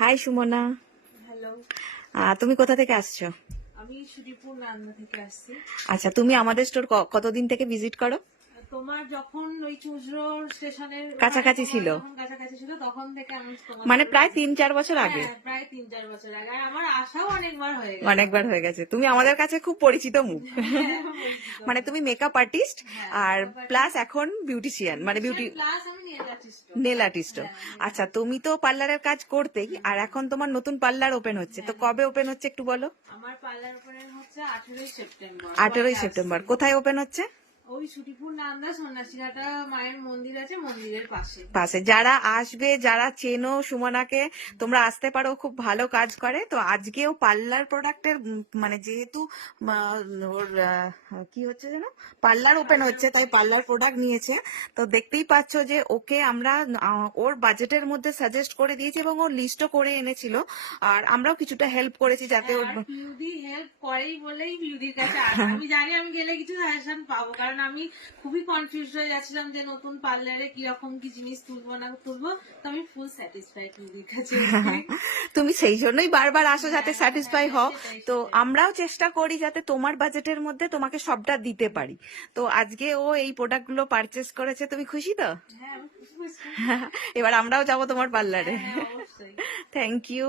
High Sumana. Hello. তুমি কোথা থেকে আসছো? আমি সুদীপুর নান্দা থেকে আসছি। আচ্ছা, তুমি আমাদের স্টোর কতদিন থেকে ভিজিট করো? তোমার যখন ওই চুঁচড়ো স্টেশনের কাছাকাছি ছিল, যখন কাছাকাছি ছিল তখন থেকে আমি তোমাদের মানে প্রায় 3-4 বছর আগে। হ্যাঁ, প্রায় 3-4 বছর আগে। আর আমার আশাও অনেকবার হয়ে গেছে। অনেকবার হয়ে গেছে। তুমি আমাদের কাছে খুব পরিচিত মুখ। হ্যাঁ, পরিচিত। মানে তুমি মেকআপ আর্টিস্ট হ্যাঁ, আর makeup artist, প্লাস এখন বিউটিশিয়ান, মানে বিউটি প্লাস আমি নেল আর্টিস্ট। নেল আর্টিস্টও। হ্যাঁ, nail আচ্ছা, তুমি তো পার্লারের কাজ করতেই, আর এখন তোমার নতুন পার্লার ওপেন হচ্ছে, তো কবে ওপেন হচ্ছে একটু বলো। আমার পার্লার ওপেনিং হচ্ছে 18ই সেপ্টেম্বর। 18ই সেপ্টেম্বর। কোথায় ওপেন হচ্ছে? ওই সুদীপুর নান্দা সন্ন্যাসীঘাটা মায়ের মন্দির আছে, মন্দিরের পাশে। পাশে যারা আসবে, যারা চেনো সুমনাকে, তোমরা আসতে পারো, খুব ভালো কাজ করে। তো আজকেও পার্লার প্রোডাক্টের মানে যেহেতু ওর কি হচ্ছে যেন পার্লার ওপেন হচ্ছে, তাই পার্লার প্রোডাক্ট নিয়েছে। তো দেখতেই পাচ্ছ যে ওকে আমরা ওর বাজেটের মধ্যে সাজেস্ট করে দিয়েছি এবং ওর লিস্টও করে এনেছিল, আর আমরাও কিছুটা হেল্প করেছি যাতে ওর আর পিউদি হেল্প করেই বলেই পিউদির কাছে আসা। আমি জানি আমি গেলে কিছু সাজেশন পাবো, কারণ আমি খুবই কনফিউজ হয়ে যাচ্ছিলাম যে নতুন পার্লারে কিরকম কি জিনিস তুলবো না তুলবো। তো আমি ফুল স্যাটিসফাইড পিউদির কাছে। তুমি সেই জন্যই বারবার আসো, যাতে হ্যাঁ, স্যাটিসফাই হ্যাঁ, হও। সেটাই, তো সেটাই। আমরাও চেষ্টা করি যাতে তোমার বাজেটের মধ্যে তোমাকে সবটা দিতে পারি। তো আজকে ও এই প্রোডাক্টগুলো পারচেস করেছে, তুমি খুশি তো? হ্যাঁ, আমি খুশি হয়েছি। এবার আমরাও যাবো তোমার পার্লারে। হ্যাঁ, অবশ্যই। Thank you.